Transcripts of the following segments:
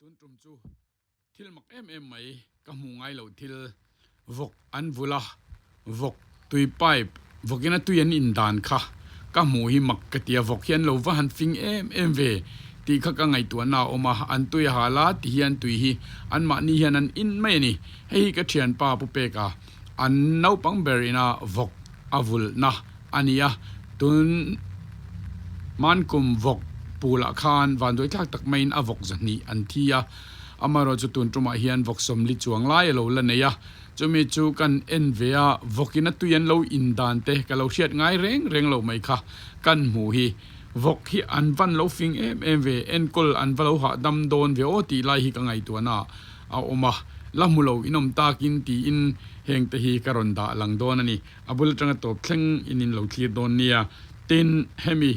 ตุนตุมจูทิลมักไหมก็มุงไงเราทิลวกอันวุละวกตุยไปวกินะตุยันอินดานค่ะก็มูหิมักกะเตียวกเฮียนเราว่าหันฟิงเวตีข้าก็ไงตัวนาออกมาอันตุยหาลาที่เฮียนตุยฮีอันมานี่เฮียนันอินไม่นี่ให้กระเทียนป้าปุเปกาอันน้าปังเบรินาวกอวุลนะอันนี้ตุนมันกุมวกปูละคานวันด้วยทักตักไม่นอวกจันนี่อันที่อามาเราจะตุนตรมาเฮียนวกสมลิจวงไล่เราละเนี่ยจะมีจูกันเอ็นเวียวกินตุยันเราอินดานเตะกับเราเชียดง่ายเร่งเราไม่ค่ะกันหมูฮีวกฮีอันวันเราฟิงเวเอ็นกลอันวันเราหาดำโดนเวโอตีไล่ฮีกังไงตัวน่ะเอาออกมาละมุเราอินอมตากินตีอินเฮงเตฮีการอนดาหลังโดนนี่อาบุลจังตบเพ่งอินินเราทีโดนเนี่ยตินเฮมี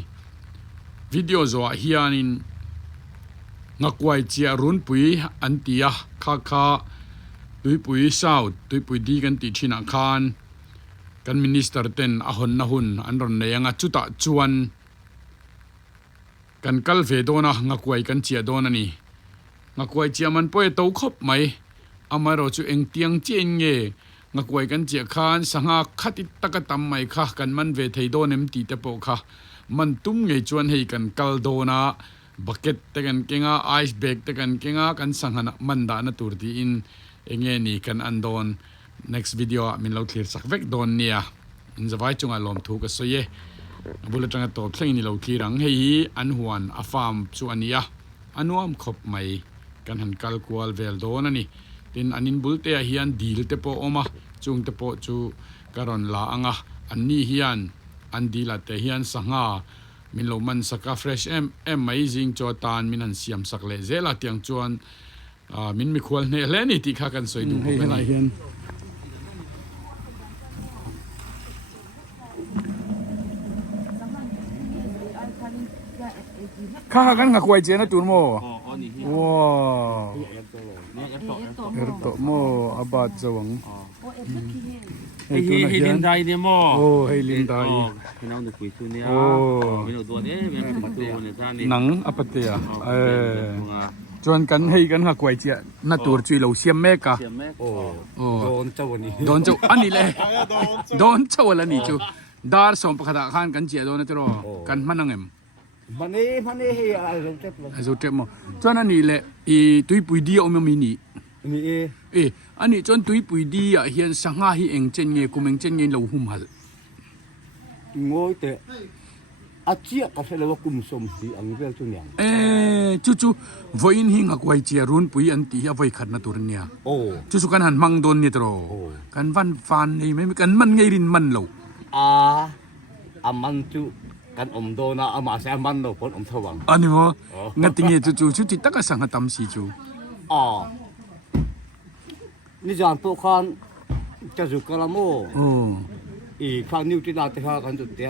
วิดีโอจว่าเฮียนินงักไว้เจียรุนปุยอันตียข้าตุยปุยสาวตุยปุยดีกันติชินาคานกันมินิสเตอร์เต็นอาหนนะหุนอันรอนเนยังจุตะจวนกันกัลเฟโดนะงักไว้กันเจียโดนะนี่งักไว้เจียมันป่วยโตคบไหมอามาเราจูเองเตียงเจียงเงงักไว้กันเจียคานสังหาคัดิตะกะตำไหมค่ะกันมันเวทไฮโดเนมตีเตโปค่ะมันตุ้มไงจวนให้กันกัลโดนะบักเก็ตเตกันเกงาไอซ์เบกเตกันเกงากันสังหามันดานะตูร์ดีอินเองนี่กันอันโดน next video มินเราเคลียร์สักเวกโดนเนี่ยอินจะไว้จงอารมณ์ถูกก็สวยบุลจังตัวเพลงนี่เราเคลียร์ให้อันหวนอาฟามชวนเนี่ยอันวมขบไม่กันหันกัลกวลเวลโดนนี่ตินอันนินบุลเตียเฮียนดีลเตโปอมาจุงเตโปจูการอนลาอังอันนี้เฮียนอันดีละเตเฮียนสังหามินเรามันสักเฟรชamazing จอตานมินหันเสียมสักเลเซลาเตียงจวนมินมีควรเนี่ยเล่นนี่ที่ข้ากันสวยดูให้ไรเห็นข้ากันกับควายเจนะตูนโมว้าเอร์โตโมอาบาดจวังให้ลินได้เนี่ยโมโอ้ให้ลินได้พี่น้องดูคุยตัวเนี่ยพี่น้องตัวเนี่ยเป็นตัวเนี่ยท่านนี่หนังอปเตียจวนกันให้กันกับควายเจน่าตัวจุยเราเสียมแม่กะโอ้โดนเจ้าวันนี้โดนเจ้าอันนี้เลยโดนเจ้าวันนี้จูดาร์สมปะขดาขันกันเจียโดนตัวกันมันนังเอ็มมันนี่ให้อะไรเจ็บเลยสุดเจ็บมั้งจวนอันนี้เลยตุยปุยดีอมมินีนี่อันนี้จนตุยปุยดีเฮียนสังหาฮิเองเจนเงกุมเองเจนเงเราหุ่มหัลงอยแต่อาเจียกับเราคุมสมสีอังเวลตัวเนี่ยจู่วันหิงกับไวเจียรุนปุยอันที่เอาไว้ขัดนาตัวเนี่ยจู่กันหันมังโดนเนี่ยตัวกันวันฟันนี่ไม่กันมันไงรินมันเรามันจู่กันโดนะมาเสียมันเราคนทวังอันนี้มั้งงั้นติงจู่ติดตะกันสังหาตั้มสิจู่นี่จานตัวคันจะจุกละโมอีข้าวนิ้วที่นาที่ข้ากันจุดเดีย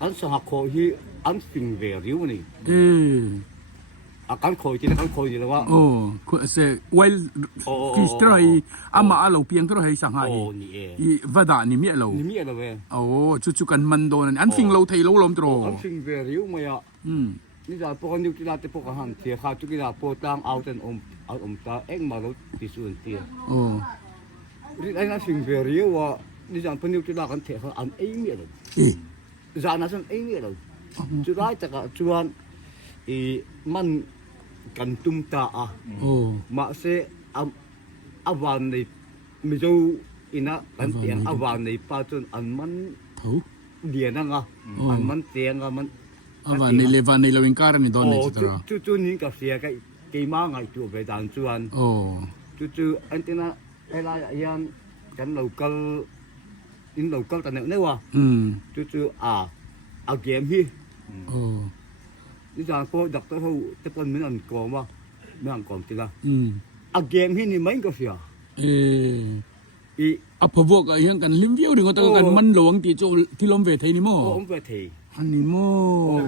อันสหโคฮีอันฟิงเวริวนี่กันโคจีนกันโคจีนว่าคุณเสกไว้คิสตรอยอามาเราเพียงตัวให้สังหารอีวัดนี่มีเราเว้จู่กันมันโดนอันฟิงเราไทยเราลมตรอันฟิงเวริวมั้ยนี่จานพวกนิ้วที่นาที่พวกหันเทียข้าวจุกินาพวกตั้งเอาแต่ตาเอ็งมาเราพิสูจน์เตียนี่ไอ้นั่นสิ่งเรียวว่านี่จานพนิ้วที่นากันเถอะอันเอ็งเนี่ยเลยจานนั้นเอ็งเนี่ยเลยจุดไรแต่ก็จวนมันกันตุ้มตามาเสอวันในมิจูอินะกันเตียงอวันในป้าจนอันมันเดียนังอันมันเตียงมันอวันในเลวันในเราอินการนี่โดนนี่จุดนี้กับเสียกันกี่มาไงตัวไปด่านจวนจู่อันที่น่ะไอ้ลายยันกันเราเกลอินเราเกลแต่เนี่ยว่าจู่เอาเกมฮีนี่จานพอดักตัวเขาจะเป็นเหมือนอันกอมว่าเหมือนอันกอมทีละเอาเกมฮีนี่ไม่ก็เสียพวกยังกันลิมวิวดึงตัวกันมันหลวงที่โจที่ล้มเวทีนี่มั้งเวทีอันนี้มั้ง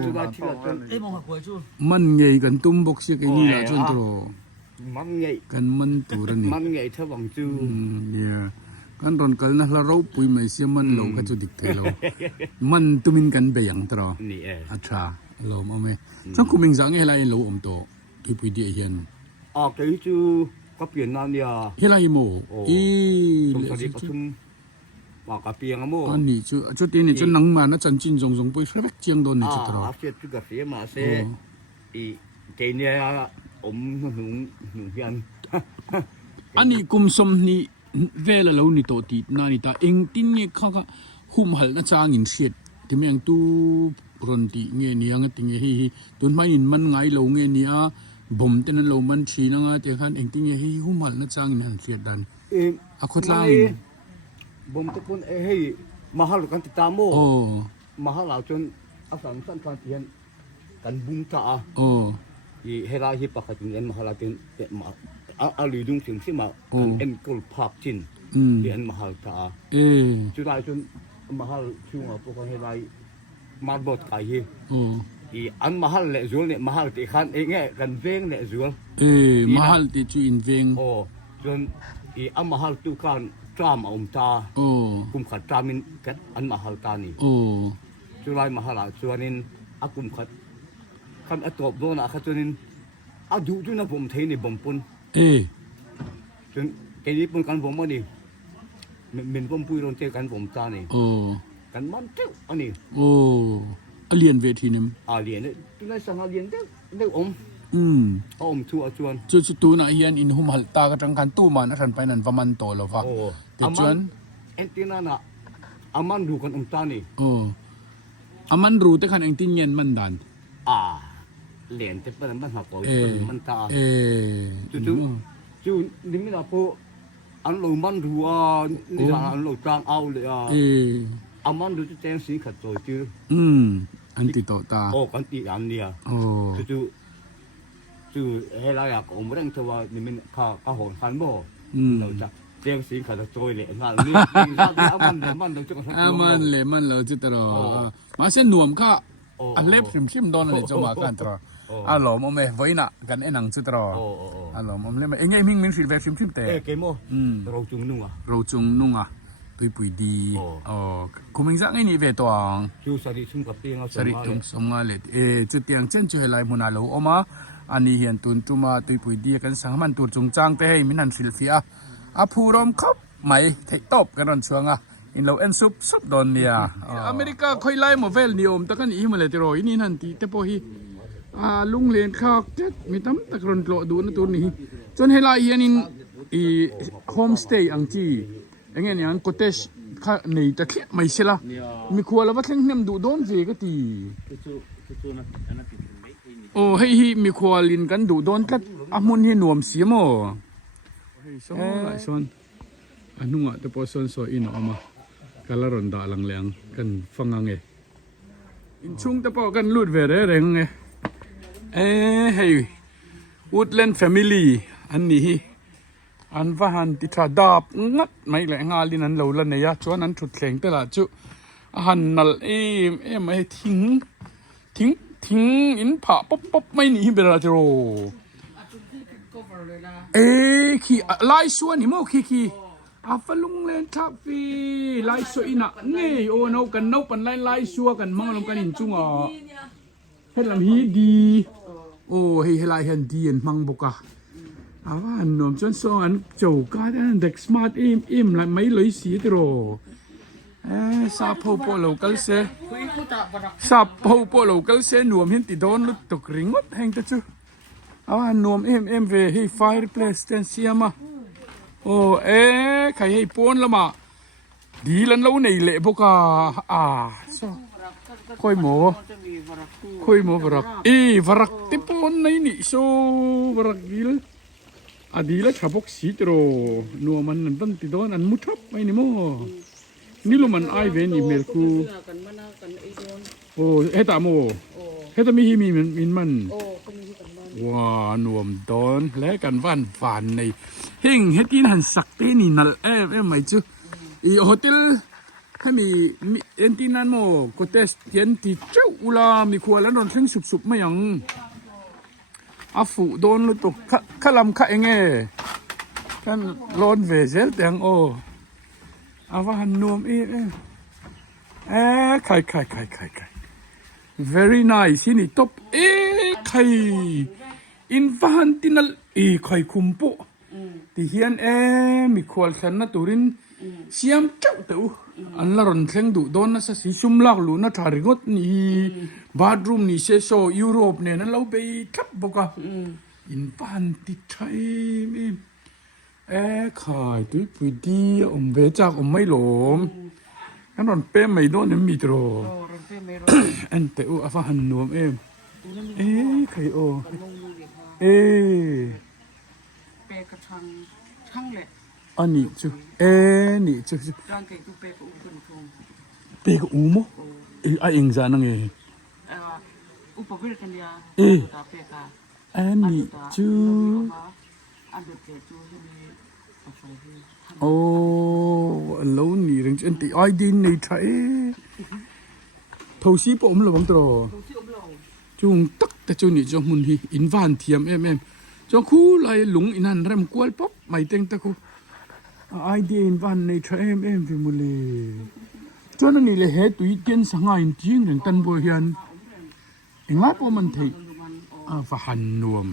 มองหัวจู่มันใหญ่กันตุ้มบกเสียกันนี่แหละจนตัวมันไงกันมันตัวนี่มันไงเท่าบังจูเนี่ยกันตอนกันนะเราปุยไม่เสียมันเราก็จะดิกเทโลมันตุมินกันไปอย่างตรออัตราเราไม่จังคุมิงสังเฮลัยเราอมโต ตุยปุยดีเฮียน cái chú có biển nào nhỉ เฮลายโมอี chúng ta đi có chung vào cái biển à mô อันนี้จุดนี้นี่จุดหนังมานะจันจินจงปุยเฟรกเจียงโดนนี่จุดรอ เสียจุดกาแฟมาเสียอีเจเนี่ยหนุ่มเฮียน อันนี้กุมสมนี่เวลาเรานี่โตตินานี่ตาเองตินเนี่ยเขาก็หุ่มหัลนะจางอินเสียดที่เมืองตูรอนติเงี้ยนี่ยังติงเฮีตุนไม่อินมันไงเราเงี้ยนี่อ่ะบ่มเต้นเรามันชีนังอ่ะแต่ขันเองติงเฮีหุ่มหัลนะจางอินหันเสียดดันอ่ะคนละอิน bom tu pun mahal kan kita mo โอ้ mahal lah chun asal san kan tian kan bung ta i hera hi pakatin en mahal tin ali dung sim sima kan en kol phap chin en mahal ta เอ chu dai chun mahal chung a pokon hera marbot kai hi โอ้ i an mahal le zul ne mahal ti khan e nge kan veng ne zul mahal ti chu in veng chun i an mahal tu kan tram om ta โอ้ kum khat tramin kat an mahal ta ni โอ้ churai mahala chuanin akum khat kan atop do na khatunin adu tu na bom theini bom pun เอ chun ke ni pun kan bom ani min bom pui ron te kan bom ta ni โอ้ kan man te ani โอ้อเลียนเวทีนิม a lien tu na sang a lien de om tu a chuan จุดตูน่ะเฮียนอินหุมหัลตากระจังกันตู้มันอันไปนั่นว่ามันโตแล้ววะแต่จวน entina na aman du kan ta ni โอ้อามันรู้แต่คันเองติเย็นมันดัน lien te pa man ha ko man ta เอ chu ni mi na po an lo man du a ni sa an lo tang au le a เอ aman du te sin khat to chu อันติโตตา kan ti an nia โอ้ chu hela ya ko mo reng tawa ni min ka hon khan mo lo cha teng sin khat to le ngal ni aman do chu อามันเลยมันเราจิตรอมาเส้นหนวมค่ะ อันเล็บชิมๆโดนเลยจะมากันตรออ่ะหลอมเอาไหมไว้น่ะกันไอ้หนังจิตรออ่ะหลอมเอาเลยไหมเอ็งไอ้มิงมินฟิลเวชิมๆแต่ ke mo ro chung nu a เราจงนุ่งอ่ะตุยปุยดีคุณมิงซักไอ้นี่เวตัว chu sa ri chung ka pe nga สริตุงสมงาเลจุดเตียงเช่นจุยไลมุนาโลออกมาอันนี้เห็นตุนจุมาตุยปุยดีกันสังมันตัวจงจางแต่ให้มินันฟิลฟิอาอ่ะผู้รอมครับไม่เทคตบกันรันช่วงอ่ะอินเราเอ็นซุปโดนเนี่ยอเมริกาค่อยไล่มาเวลนิยมแต่กันอีมาเลยตรออินี่นั่นทีแต่พอฮีลุงเลียนข้าวเจ็ดมีตั้มตะกรนโลดูนะตัวนี้จนให้ไล่เฮียนินอีโฮมสเตย์อังจีเงี้ยเนี่ยคอเทจข้าในตะเคียนไม่ใช่ละมีครัวแล้วว่าแข่งเนี่ยดูโดนเจก็ตีโอ้ให้มีครัวลินกันดูโดนก็อามุนให้หนวมเสียมั้งหลายส่วนอันนู้นอ่ะแต่พอส่วนสวยอินออกมากันละรอนดาลังแรงกันฟังงังไงอินชุ่งแต่พอกันลุดเวรแรงไงให้วูดแลนด์แฟมิลี่อันนี้อันว่าหันติดดาบงัดไม่แหละงาลินันเราละเนี่ยชวนนั้นฉุดแข็งแต่ละจุหันนัลไม่ทิ้งอินผ่าป๊บไม่หนีเบลาเจโรขี่ไล่ชวนนี่โมขี่อาฟลุงเลนทับฟีไล่ชวนอินะเงยโอ้นเอากันนกปันไล่ชัวกันมั่งลงกันอินจุงอ่ะเฮ็ดลำฮีดีโอ้เฮ้ยไล่เห็นดีอันมั่งบุกอ่ะอาว่าหนุ่มจนสอนโจก้าเด็กสมาร์ทอิ่มละไม่เลยสีตรอซาโพโปโลกัลเซซาโพโปโลกัลเซหนุ่มเห็นติดโดนลุดตกริงวัดแห่งตะจูอาว่าหนุ่มเอ็มเวให้ไฟร์เพลสเตนเซียมาโอ้ใครให้ปนละมาดีลันเราในเละพวกค่อยหมูวรักวรักติปนในนี่โซวรักดีลดีละชาบกสีตรอนัวมันนั่นตั้งติดโดนอันมุทับไม่นี่โมนี่ลูมันไอเวนี่เมลคูโอ้เฮตาโมเฮตามีมินมันว้านวมโดนและกันฝันในเฮงเฮตินหันสักเตนี่นั่นไม่จูอีโฮเทลให้มีเอ็นตินันโมก็เตสเย็นที่เจ้าอุลามีครัวแล้วนอนทั้งสุบไม่ยังอาฟูโดนลุตกขลำขะเองกันร้อนเวเซลแต่งโออาว่าหันนวมไข่ very nice ที่นี่ตบไข่ infantinal e khai khumpo ti hian mi khwal thlan na turin siam chau teu an la ron thleng du don na sa si sum lak lu na tharigot ni bathroom ni se so Europe ne na lo be thap boka infanti thai mi khai tu pui di ve chak mai lom kan ron pe mai don ne mi tro an te u afa han nuam khai oเปกระชังช่างแหละ อันนี้จูนี่จู ร่างเก่งกูเปกกับอุ้มเป็นทง เปกอูโมไอเองจานังอุปวิรกันยาตาเปกา อันนี้จู อันเดเกจูที่มีภาษาที่ โอ้แล้วนี่เรื่องอันที่ไอดินในไทยทวีปอมระวังตัว ที่อุ้มเรา จุงตักแต่จูนี่จงมุนฮีอินวานเทียมจงคู่ไล่หลงอินันเริ่มกวลป๊อปไม่เต็งตะคูไอเดียอินวานในไทยฟิมุลีจนนี่เลยเหตุอีกเกณฑ์สังหารจริงเรื่องตันบัวเฮียนเอ็งว่าพอมันไทยฝหันนวม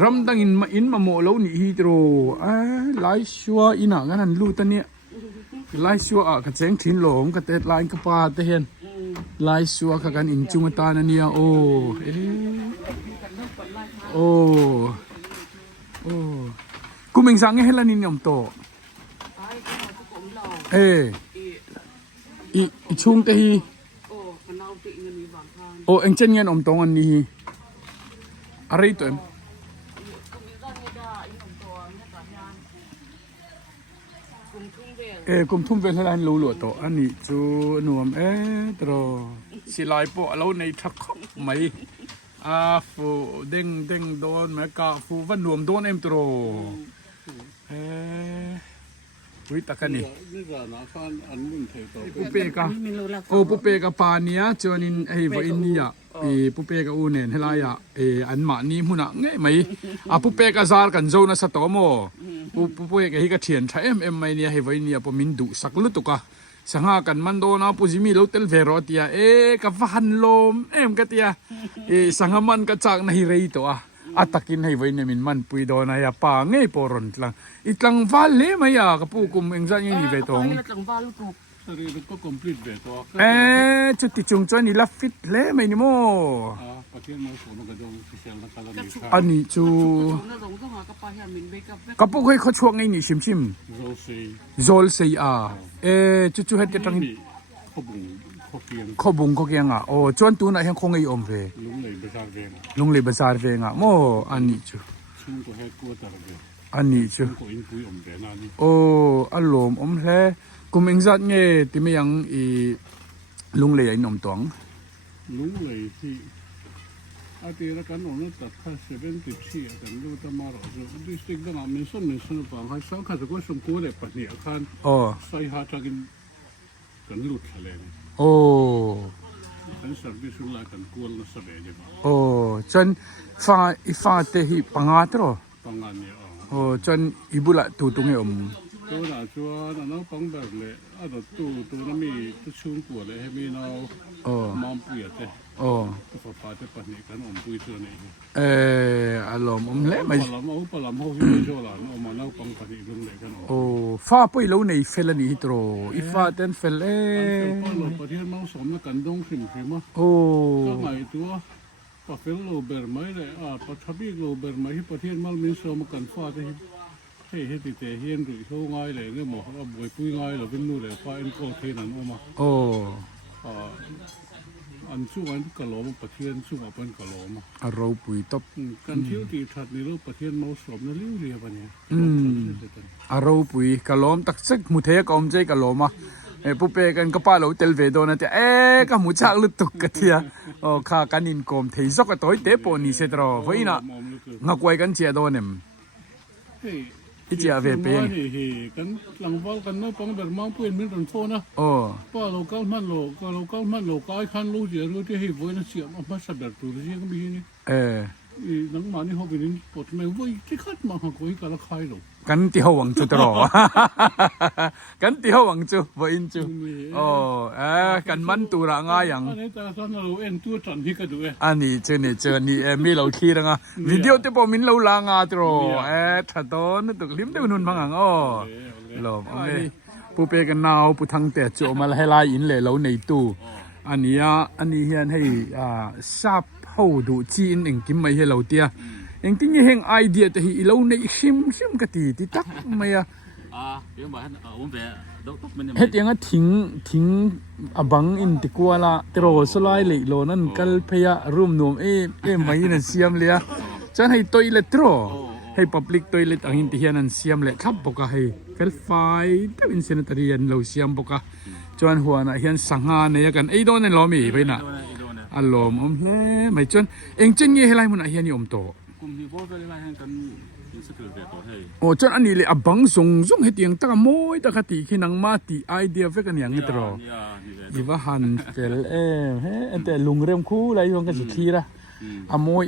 รำตั้งอินมาโมแล้วนี่ฮีโตรไล่ชัวอินะงั้นลู่ตันเนี่ยไล่ชัวกระเจงทิ้นหลงกระเตดไล่กระปาเตเห็นไล่ชัวกันอินจุงตานันเนี่ยโอ้กูมิงสังเฮลันินยมโตอีชุงเตฮีโอ้เอ็งเจนเงินอมตองอันนี้อะไรตัวเอ็มกุมทุ่มเวลารู้หลวดโตอันนี้จูนวมตรอสิลายโปะเราในทักไหมฟูเด้งโดนแม่กะฟูวันรวมโดนเอ็มตรวิตากันนี่ปุเปกะปุเปกะปานียจวนินวอินนี่ะปุเปกะอูเนนเฮลายะอันมานี่มุนะเงี้ยไหมปุเปกะซาร์กันโจนะสตอโมปุเปกะฮิกะเทียนใช้ไม่เนี่ยวอินนี่ะปมินดุสักลุตุกะสังหากันมันโดนะปุจิมีโลเตลเวโรตียกับฟันลมกะตียสังหามันกะจากนาฮิเรย์ตัวatakin hay vay namin man puido na ya pa ngay poron lang itlang vale maya kapukum engzan yung ni betong sarili ko complete beto chuti chung chuan ni lafit le may ni mo pati mo suno ka dong official na kalamika ani chu kapuk hay ko chuang ngay ni shim zol say chu het ke tang khobung ko kyang chuan tu na hyang khong ai om ve lung le bazar ve nga mo ani chu ani chu alom om hle kum engzat nge ti me yang lung le ai nom tong lung le ti ati ra kan on ta kha 74 kan lu ta ma ro so district da min son pa ha sa kha ko som ko le pa ni khan sai ha ta kan lut thale kan service la kan kual na sa be chan fa te hi pangatro pangan ni chan ibula tu tunge om to na chua na no pang ber le a do tu na mi tu chung ko le he mi no mom pu ya te to pa te pa ni kan om pu so ni alom om le mai pa lam ho hi jo la no ma no pang pa ni lung le kan fa poi lo nei felani hitro ifa ten fel pa lo pa thian mau som na kan dong sim ma ka mai tu pa fel lo ber mai le pa thabi lo ber mai pa thian mal min so ma kan fa te he ti te hian ru so ngai le ne mo a boi pui ngai lo bin nu le pa en ko the nan o ma an chu an ka lo ma pa thian chu ma pan ka lo ma ro pui top kan thiu ti that ni lo pa thian mau som na liu ria ba ne ro pui ka lom tak sek mu the ka om jai ka lo maปุเปกันก็ป้าเราเตลเวโดนะแต่ก็มูชักลุตุกกะเทียข้ากันอินกอมเทยซอกกะตัวเตปอนี่เสตรอไว้น่ะงักไว้กันเจียโดนมอีเจียเวเปนกันหลังวัลกันนะปังแบบมังเปลี่ยนเป็นโฟนะป้าเราเก้ามันโลก็ไอ้คันรู้เจียรู้ที่ให้ไว้นะเสียมันสับแบบตัวเสียก็มีนี่นังมา หานี่เขาไปนี่ปวดไม่ไหวที่คัดมาหาคุยกันละใครหรอก กันเตียวหวังจุตรอ กันเตียวหวังจุบ่อินจุโอ้กันมันตุระง่ายอย่าง อันนี้แต่ตอนเราเอ็นตัวจันที่กระดูก อันนี้เจอนี่เจอนี่มีเราขี้ละงะวิดีโอเตปอมินเราลางาตรอถ้าตอนตุกลิมเตนุนพังอ๋อลมโอเคผู้เปกันนาวผู้ทางแต่โจมาให้ลายอินเลยเราในตู้อันนี้เฮียนให้ทราบเฮาดูจีนเองกิมไม่ให้เราเตียเองที่นี่เฮงไอเดียแต่ฮีเราในชิมกะตีที่ตักไม่อะ เดี๋ยวบอกให้ผมไปดอกมัน เฮ็ดยังทิ้งบังอินติกัวละตรอสลายเลยโลนั่นกัลพยารุมนวมไม่นั่นเสียมเลยจะให้ตัวอิเล็กโทรให้ public toilet ang hindi yan ang siyam le kap boka hay fel fai te insenatarian lo siyam boka chuan huwa na hian sangha ne kan ei don en lomi pe na alom le mai chuan eng chen nge helai mun a hian ni om to กลุ่มที่โบก็เลยมาให้กันสกิลแบบตัวให้ o chuan ani le abang zong hetiang ta moi ta khati khinang ma ti idea fe kan yang tro iwa han fel he ente lungrem khu lai yong ka si ra amoi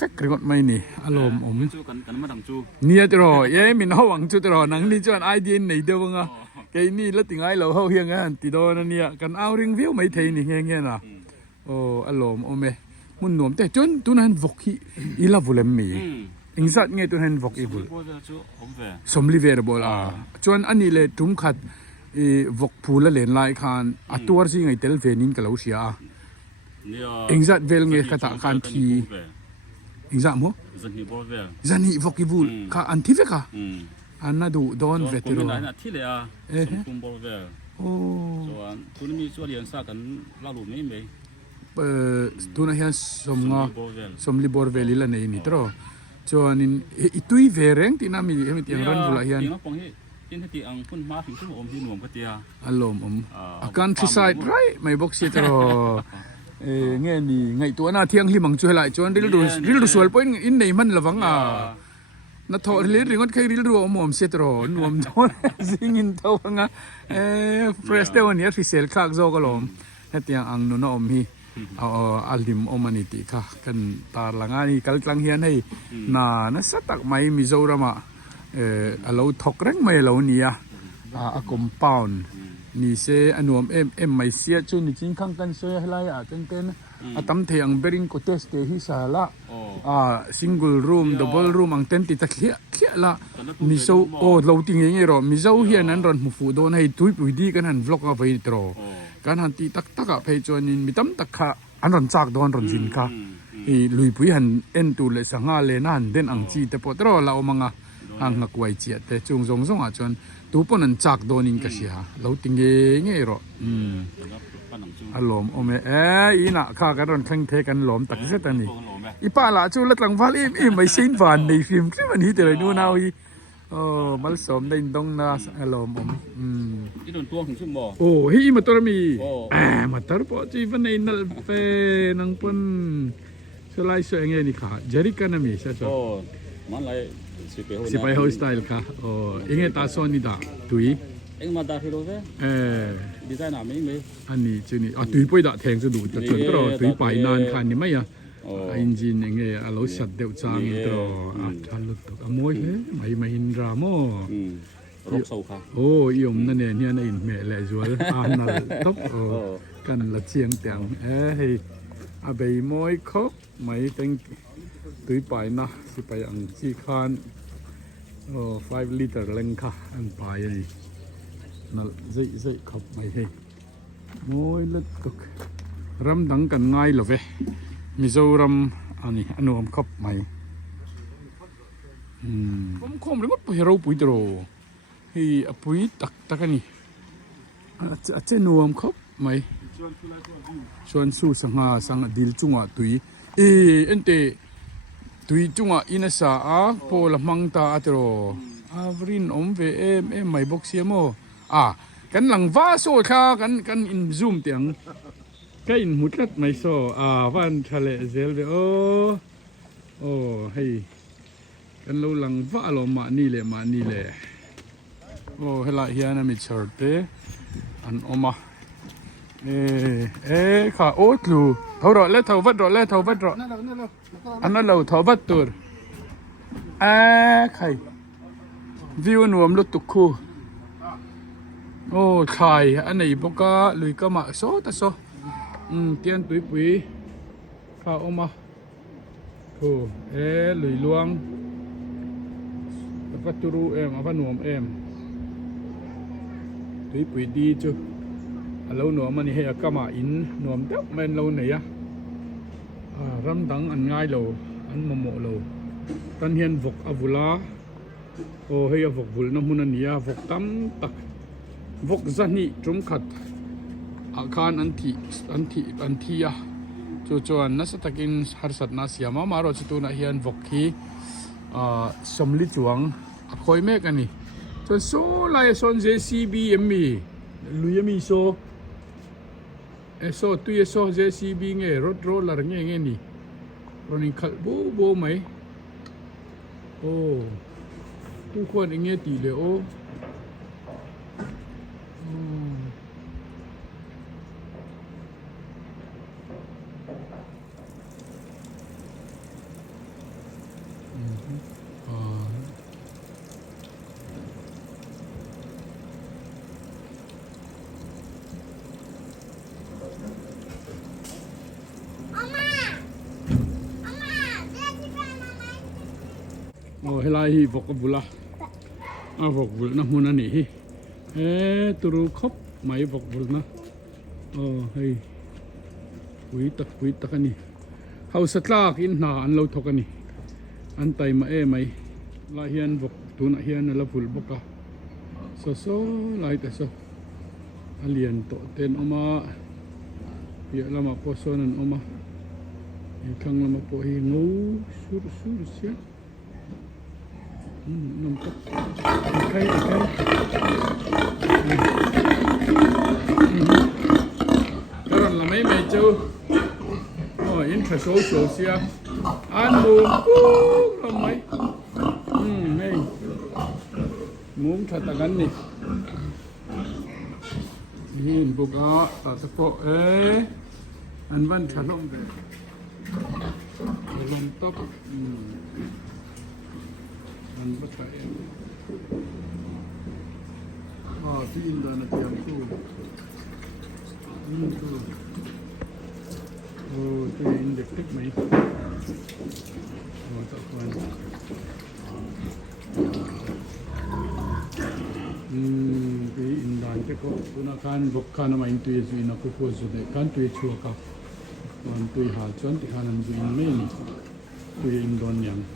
fek ringot mai ni alom om จูกันมาดังจู nia tro ye min ho wang chu tro nang ni chuan idea nei de wanga ke ni la tingai lo ho hiang an ti do na nia kan au ring view mai thei ni nge na o alom ome mun nom te chun tunan vokhi ila vulem mi ingzat nge tunan vok ibul โบจะจูผมแบบ somli ver bol chuan ani le tum khat vok phula len lai khan atur si ngai tel venin ka lo sia เนี่ย ingzat vel nge khata khan thi ingzat mo จะมีโบแบบ zani vok ibul ka anti ve ka anna du don กลุ่ม vetero ไหนน่ะที่เลยสมกลุ่มโบแบบ o ส่วนคุณมีส่วนเรียนซากันเล่าหลุมไม่ไหม tuna hian somnga โบแบบ somli bor veli la nei ni tro chuanin itui vereng ti na mi hemi tiang ran bula hian ปองให้ยินที่อังคุณมาถึงคุณอมที่หน่วมก็เตีย alom a countryside right mai box si tro nge ni ngai tu na thiang hlimang chu helai chuan ril du sual point in nei man lawanga na tho lir ringot khai ril ru omom se tro nuam don singin tawanga fresh de one fi sel khak zo kalom hetiang ang nu na om hi alim omaniti ka kan tar langani kaltlang hian hei na satak mai mizorama alo thok reng mai lo nia a compound ni se anuam mai sia chu ni ching khang kan so helai a ten atam the ang bering ko test te hi sala single room double room ang ten ti ta khia la mi so lo ting nge ro mi zo hian an ron mu fu don hei tui pui di kan han vlog a vai tro kan han ti tak taka phei chuanin mitam takha an ron chak don ron jin kha lui pui han en tu le sanga le na han den ang chi te potro la omanga ang ngakwai chi te chung zong a chuan tu pon an chak donin ka sia lo ting nge ro alom ome ina kha kan ron khang the kan lom tak se ta ni ipa la chu la tlang wal mai sin van nei film kri man hi te nu nau hi mal som dai dong na alom om ที่โดนตัวถึงชั่วโมง hi motor mi motor po chi van nei nal pe nang pon selai so enge ni kha jari kana mi sa โอ้ cho มันเลยสิไป sipai ho style ka inge ta so ni da tui เอ็งมาดาฟิโลเว่ดีไซน์หนาไม่ไหม ani chuni tui poi da theng chu du ta chon tro tui pai nan khan ni mai engine enge alo sat deu chang tro thalut to amoi he mai in ra mo รกโซ่ค่ะ yom na ne hian in me le zual anal top kan la chiang tiang hei a bei moi khop mai teng tui pai na si pai ang chi khan 5 liter leng kha ang pai ni na zai khop mai hei moi lat tok ram dang kan ngai lo ve mizoram ani anuam khop mai khom le ngot po hero pui tro hi apui tak ani a che nuam khop mai chuan su sanga sang dil chunga tui ente tui chunga ina sa a po la mangta atro avrin om ve em mai box mo kan lang va so kha kan in zoom tiang ka in mutlat mai so van thale zel ve hey kan lo lang va lo ma ni le hela hian mi charte an oma kha otlu thoro le thau vat ro an lo thau vat tur ใครวิวหนวมลุตุกคูโอ้ใครอันไหนบอกก็ลุยก็มาโซตะโซเตียนตุยปุยข้าออกมาโอ้ลุยลวงแล้วก็ตุรูapaหนวมตุยปุยดีจูเราหนวมมันนี่ให้ก็มาอินหนวมเด็กแมนเราไหนอะรำดังอันง่ายเราอันโมเราตอนเห็นวกอวุลาโอ้เฮียวกวุลน้ำมันนี่วกตั้มตักวกจันนี่จุ่มขัดอาคารอันที่อะจู่ๆนัสตะกินฮาร์สัตนาเสียมารอจุดนั้นเห็นวกที่สมลิจวงคอยเมกันนี่จนโซ่ไล่ส่วน JCB มีลุยมีโซ่โซ่ตุยโซ่ JCB เงี้ยรถโรลอะไรเงี้ยนี่รถนี่ขัดโบไหมโอ้ผู้คนอย่างเงี้ยตีเลยโอ้โอ้เฮลาฮีวกบุลาวกบุลนะมุนันนี่ตุรุคบไม่วกบุลนะโอ้เฮ้ยวิตักนี่เขาสตลากอินหนาอันเราทกันนี่อันไตมาไหมลายเฮียนวกตุนเฮียนละบุลบกะโซลายแต่โซอเลียนโตเต็นออกมาเยอะละมาโพสนันออกมาอีกครั้งละมาโพหิงูสุดเสียน้ำตกไข่ก็รันละไม่จูโอ้ยินข้าโซ่เสียอันมุมปุ๊บละไม่ไม่มุมถัดกันนี่นี่บุกตัดสะโพกอันวันฉันลงไปลงตบอันบัตรที่อินโดนีเซียตู้ตู้โอ้ตัวอินเด็กเล็กไหมโอ้ตะวันตัวอินดานเจ้าก็ตุนาการบกขานมาอินตัวสุนัขผู้สุดการตัวชัวกับวันตัวหาจวนที่ขานันตัวอินไม่นี่ตัวอินโดนีเซียไป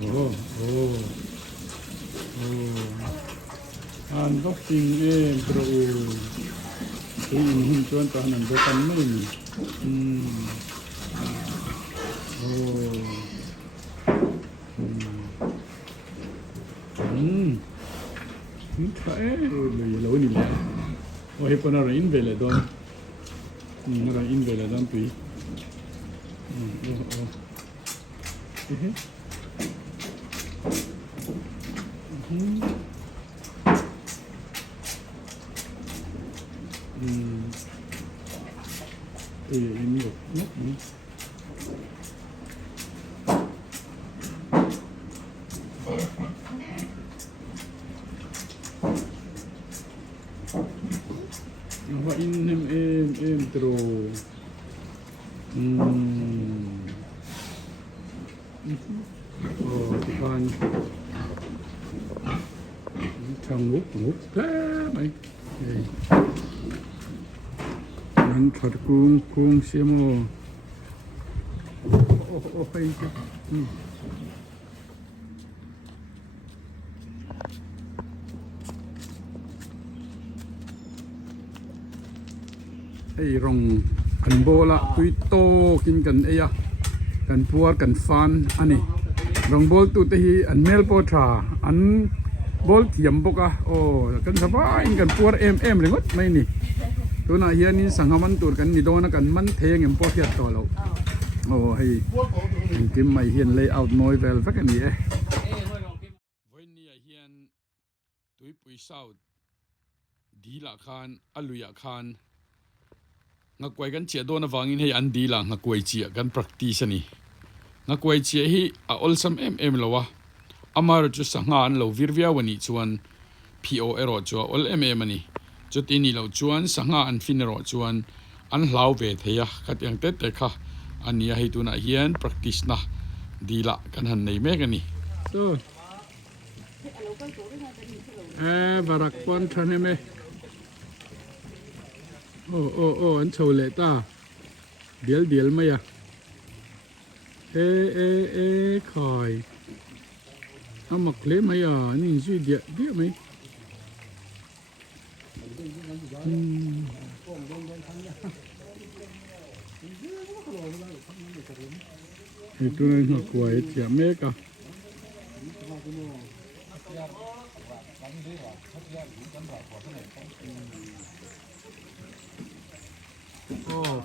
โอ้อันก็จริงโปรตัวหินจวนตอนนั้นโดนไม่มีโอ้นี่ใครเลยเรานี่แหละโอ้ยพอน่ารักอินเวลเลยดอนน่ารักอินเวลเลยดอนตุยini loh, ini. Apa ini terus? Oh, kan. Thằng ngút thế mày. Anh thật cuồng xem mồ hay chứไอ้รองอันโบละตุยโตกินกันกันปัวกันฟันอันนี้รองโบลตุตีอันเมลโปทราอันโบลเทียมปกโอ้กันสบายกันปัวเลยงดไม่นี่ตัวน่ะเฮียนี่สังหามันตัวกันนี่โดนกันมันเทงเอ็มพอเทียบต่อเราโอ้ให้กิมไม่เฮียนเลยเอาหน่อยเวลสักนี้วันนี้เฮียนตุยปุยเศร้าดีละคานอลุยคานงักไว้กันเชียโดนฟังอินให้อันดีละงักไว้เชียกัน practice นี่งักไว้เชียให้ออลซัมแล้ววะ amar chu sanga an lo virvia wani chuan PO ero chu ol mm ani chutini lo chuan sanga an fin ero chuan an hlau ve theya khatyang te te kha ania hituna hian practice na dila kan han nei me gani to barak pon thane me oh an chole ta dial maya khoi amak le maya ni zui dia mai itu nak kuai tiap mereka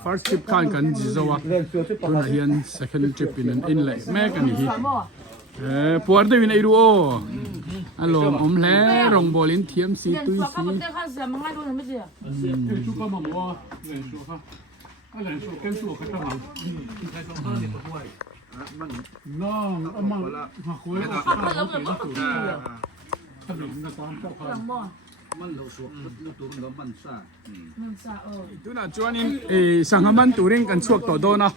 first trip kan jizawa tuna hian second trip in an inlay mek ani hi puar de win ai ru o alom om hle rong bolin thiam si tui si chu ka ma mo le chu ha ala chu ken chu ka ta ma non amang ha khoi ka ta lo ke tu ta lo na kwam ka ka tuna chuanin sanghaman turing kan chuak to do na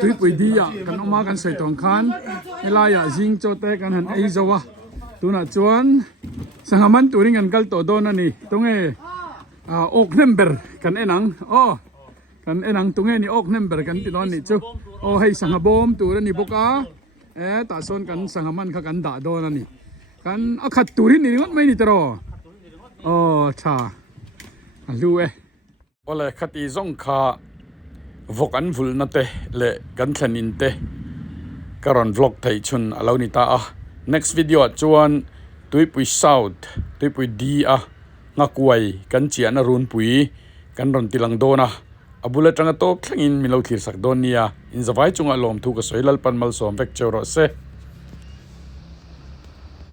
tui pui dia kan oma kan sei tong khan elaya jing chote kan han ei zawa tuna chuan sanghaman turing kan kal to do na ni tunge ok number kan enang kan enang tunge ni ok number kan ti don ni chu hei sanghabom tur ni boka ta son kan sanghaman kha kan da do na ni kan akhat turin ni ngot mai ni tero cha lu ole khati zong kha vokan vul na te le kan thanin te karon vlog thai chun alo ni ta next video chuan tuipui south tuipui d nga kuai kan chiana run pui kan ron tilang dona abula tanga to thlangin milo thir sak don nia in zawai chunga lom thu ka soilal pan mal som vek chero se